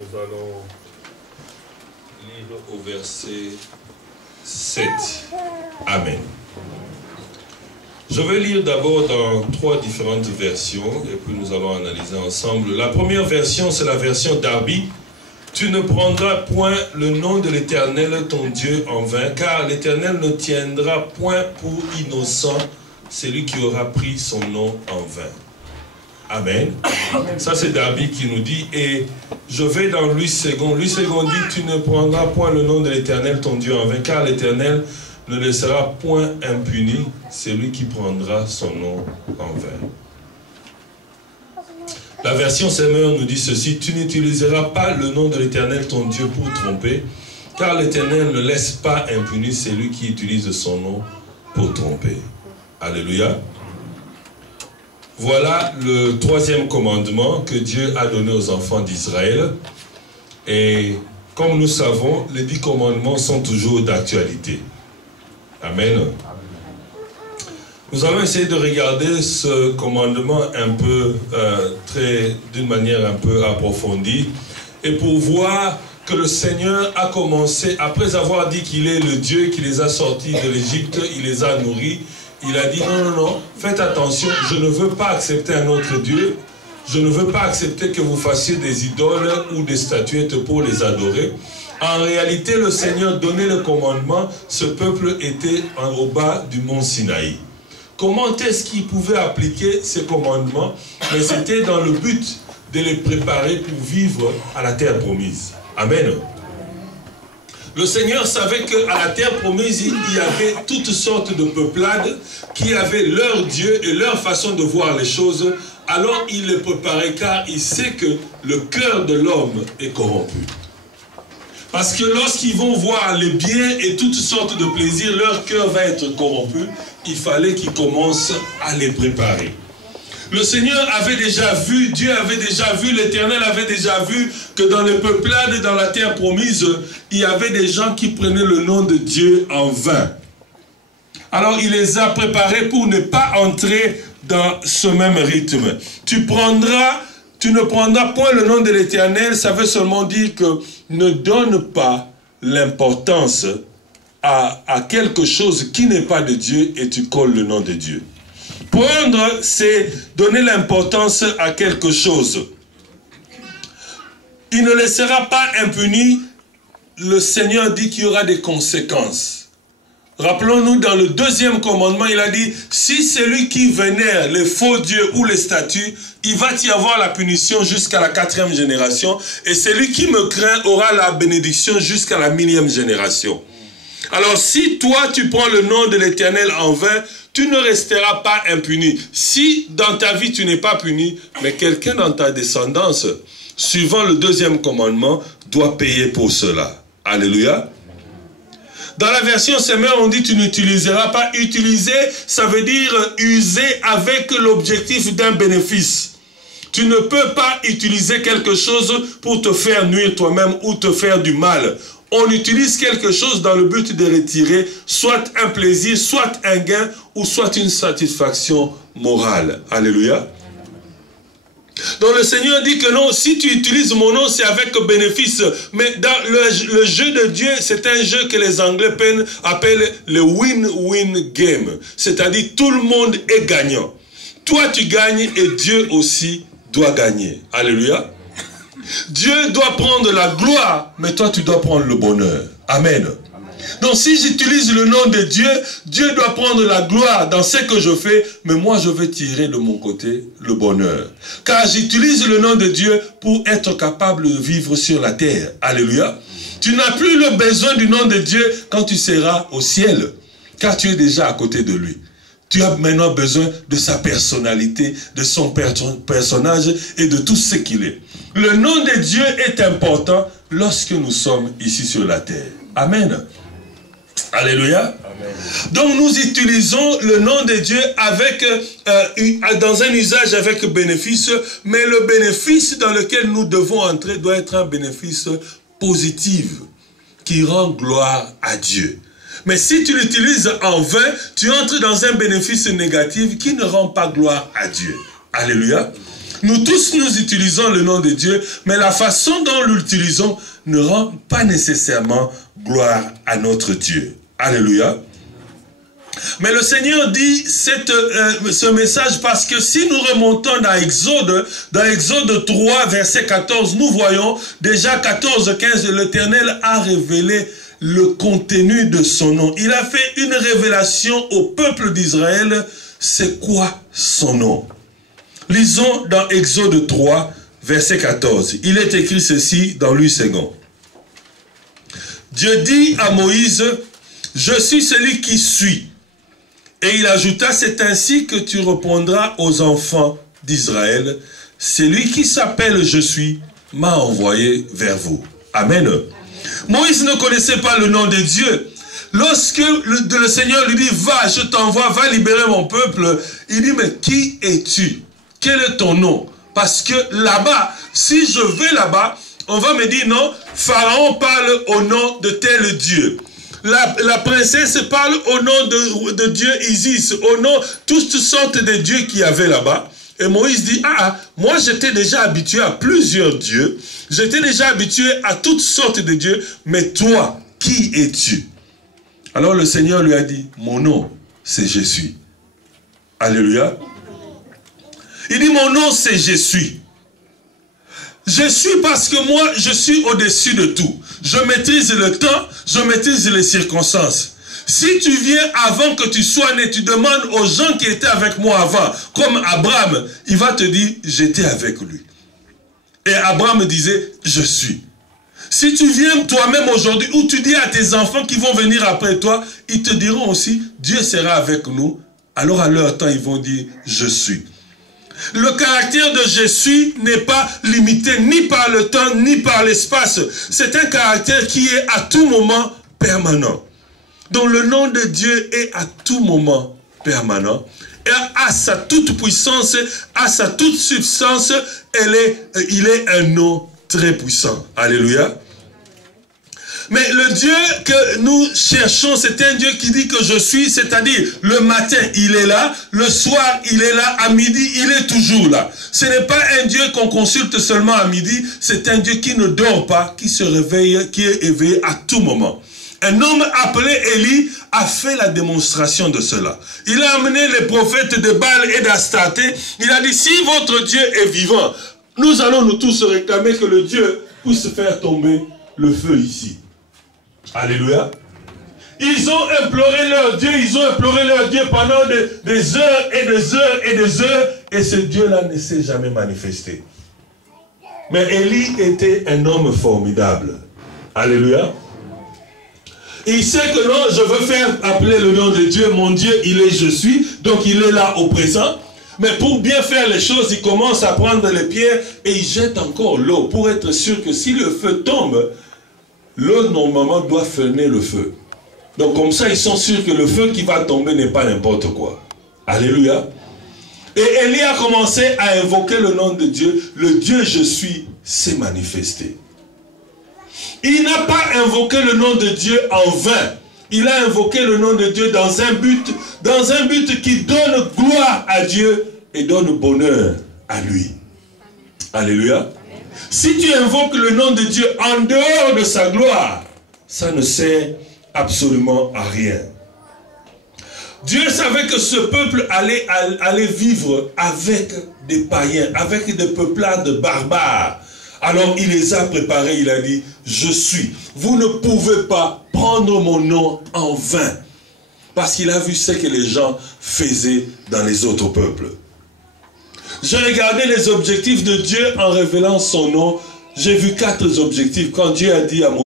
Nous allons lire au verset 7. Amen. Je vais lire d'abord dans 3 différentes versions et puis nous allons analyser ensemble. La première version, c'est la version Darby. Tu ne prendras point le nom de l'Éternel ton Dieu en vain, car l'Éternel ne tiendra point pour innocent celui qui aura pris son nom en vain. Amen. Ça c'est Darby qui nous dit, et je vais dans Louis II. Louis II dit, tu ne prendras point le nom de l'Éternel ton Dieu en vain, car l'Éternel ne laissera point impuni celui qui prendra son nom en vain. La version Semeur nous dit ceci, tu n'utiliseras pas le nom de l'Éternel ton Dieu pour tromper, car l'Éternel ne laisse pas impuni celui qui utilise son nom pour tromper. Alléluia. Voilà le 3e commandement que Dieu a donné aux enfants d'Israël. Et comme nous savons, les 10 commandements sont toujours d'actualité. Amen. Nous allons essayer de regarder ce commandement un peu, d'une manière un peu approfondie. Et pour voir que le Seigneur a commencé, après avoir dit qu'il est le Dieu qui les a sortis de l'Égypte, il les a nourris. Il a dit non, non, non, faites attention, je ne veux pas accepter un autre Dieu. Je ne veux pas accepter que vous fassiez des idoles ou des statuettes pour les adorer. En réalité, le Seigneur donnait le commandement, ce peuple était au bas du mont Sinaï. Comment est-ce qu'il pouvait appliquer ces commandements? Mais c'était dans le but de les préparer pour vivre à la terre promise. Amen. Le Seigneur savait qu'à la terre promise, il y avait toutes sortes de peuplades qui avaient leur Dieu et leur façon de voir les choses. Alors il les préparait car il sait que le cœur de l'homme est corrompu. Parce que lorsqu'ils vont voir les biens et toutes sortes de plaisirs, leur cœur va être corrompu. Il fallait qu'ils commencent à les préparer. Le Seigneur avait déjà vu, Dieu avait déjà vu, l'Éternel avait déjà vu que dans les peuplades, dans la terre promise, il y avait des gens qui prenaient le nom de Dieu en vain. Alors il les a préparés pour ne pas entrer dans ce même rythme. Tu ne prendras point le nom de l'Éternel, ça veut seulement dire que ne donne pas l'importance à quelque chose qui n'est pas de Dieu et tu colles le nom de Dieu. Prendre, c'est donner l'importance à quelque chose. Il ne laissera pas impuni. Le Seigneur dit qu'il y aura des conséquences. Rappelons-nous, dans le 2e commandement, il a dit, si celui qui vénère les faux dieux ou les statues, il va y avoir la punition jusqu'à la 4e génération, et celui qui me craint aura la bénédiction jusqu'à la 1000e génération. Alors si toi tu prends le nom de l'Éternel en vain, tu ne resteras pas impuni. Si dans ta vie tu n'es pas puni, mais quelqu'un dans ta descendance, suivant le 2e commandement, doit payer pour cela. Alléluia. Dans la version Semeur, on dit tu n'utiliseras pas. Utiliser, ça veut dire user avec l'objectif d'un bénéfice. Tu ne peux pas utiliser quelque chose pour te faire nuire toi-même ou te faire du mal. On utilise quelque chose dans le but de retirer soit un plaisir, soit un gain, ou soit une satisfaction morale. Alléluia. Donc le Seigneur dit que non, si tu utilises mon nom, c'est avec bénéfice. Mais dans le jeu de Dieu, c'est un jeu que les Anglais appellent le win-win game. C'est-à-dire tout le monde est gagnant. Toi tu gagnes et Dieu aussi doit gagner. Alléluia. Dieu doit prendre la gloire, mais toi tu dois prendre le bonheur. Amen. Donc si j'utilise le nom de Dieu, Dieu doit prendre la gloire dans ce que je fais, mais moi je vais tirer de mon côté le bonheur. Car j'utilise le nom de Dieu pour être capable de vivre sur la terre. Alléluia. Tu n'as plus le besoin du nom de Dieu quand tu seras au ciel, car tu es déjà à côté de lui. Tu as maintenant besoin de sa personnalité, de son personnage et de tout ce qu'il est. Le nom de Dieu est important lorsque nous sommes ici sur la terre. Amen. Alléluia. Amen. Donc nous utilisons le nom de Dieu dans un usage avec bénéfice, mais le bénéfice dans lequel nous devons entrer doit être un bénéfice positif qui rend gloire à Dieu. Mais si tu l'utilises en vain, tu entres dans un bénéfice négatif qui ne rend pas gloire à Dieu. Alléluia. Nous tous, nous utilisons le nom de Dieu, mais la façon dont nous l'utilisons ne rend pas nécessairement gloire à notre Dieu. Alléluia. Mais le Seigneur dit ce message parce que si nous remontons dans Exode 3, verset 14, nous voyons déjà 14, 15, l'Éternel a révélé le contenu de son nom. Il a fait une révélation au peuple d'Israël. C'est quoi son nom? Lisons dans Exode 3, verset 14. Il est écrit ceci dans Louis II. Dieu dit à Moïse, « Je suis celui qui suis. » Et il ajouta, « C'est ainsi que tu répondras aux enfants d'Israël. Celui qui s'appelle Je suis m'a envoyé vers vous. » Amen. Moïse ne connaissait pas le nom de Dieu. Lorsque le Seigneur lui dit, va, je t'envoie, va libérer mon peuple, il dit, mais qui es-tu? Quel est ton nom? Parce que là-bas, si je vais là-bas, on va me dire, non, Pharaon parle au nom de tel Dieu. La princesse parle au nom de Dieu Isis, au nom de toutes sortes de dieux qu'il y avait là-bas. Et Moïse dit, moi j'étais déjà habitué à plusieurs dieux, j'étais déjà habitué à toutes sortes de dieux, mais toi, qui es-tu? Alors le Seigneur lui a dit, mon nom, c'est Je suis. Alléluia. Il dit, mon nom, c'est Je suis. Je suis parce que moi, je suis au-dessus de tout. Je maîtrise le temps, je maîtrise les circonstances. Si tu viens avant que tu sois né, tu demandes aux gens qui étaient avec moi avant, comme Abraham, il va te dire, j'étais avec lui. Et Abraham disait, je suis. Si tu viens toi-même aujourd'hui, ou tu dis à tes enfants qui vont venir après toi, ils te diront aussi, Dieu sera avec nous. Alors à leur temps, ils vont dire, je suis. Le caractère de Je suis n'est pas limité ni par le temps, ni par l'espace. C'est un caractère qui est à tout moment permanent. Donc le nom de Dieu est à tout moment permanent. Et à sa toute puissance, à sa toute substance, il est un nom très puissant. Alléluia. Mais le Dieu que nous cherchons, c'est un Dieu qui dit que je suis, c'est-à-dire le matin, il est là, le soir, il est là, à midi, il est toujours là. Ce n'est pas un Dieu qu'on consulte seulement à midi, c'est un Dieu qui ne dort pas, qui se réveille, qui est éveillé à tout moment. Un homme appelé Élie a fait la démonstration de cela. Il a amené les prophètes de Baal et d'Astarté. Il a dit, si votre Dieu est vivant, nous allons nous tous réclamer que le Dieu puisse faire tomber le feu ici. Alléluia. Ils ont imploré leur Dieu, pendant des heures et des heures et des heures, et ce Dieu-là ne s'est jamais manifesté. Mais Élie était un homme formidable. Alléluia. Il sait que non, je veux faire appeler le nom de Dieu, mon Dieu, il est Je suis, donc il est là au présent. Mais pour bien faire les choses, il commence à prendre les pierres et il jette encore l'eau pour être sûr que si le feu tombe, l'eau normalement doit freiner le feu. Donc comme ça, ils sont sûrs que le feu qui va tomber n'est pas n'importe quoi. Alléluia. Et Élie a commencé à invoquer le nom de Dieu. Le Dieu Je suis s'est manifesté. Il n'a pas invoqué le nom de Dieu en vain. Il a invoqué le nom de Dieu dans un but qui donne gloire à Dieu et donne bonheur à lui. Alléluia. Si tu invoques le nom de Dieu en dehors de sa gloire, ça ne sert absolument à rien. Dieu savait que ce peuple allait vivre avec des païens, avec des peuplades barbares. Alors il les a préparés, il a dit, je suis. Vous ne pouvez pas prendre mon nom en vain. Parce qu'il a vu ce que les gens faisaient dans les autres peuples. J'ai regardé les objectifs de Dieu en révélant son nom. J'ai vu 4 objectifs. Quand Dieu a dit à Moïse,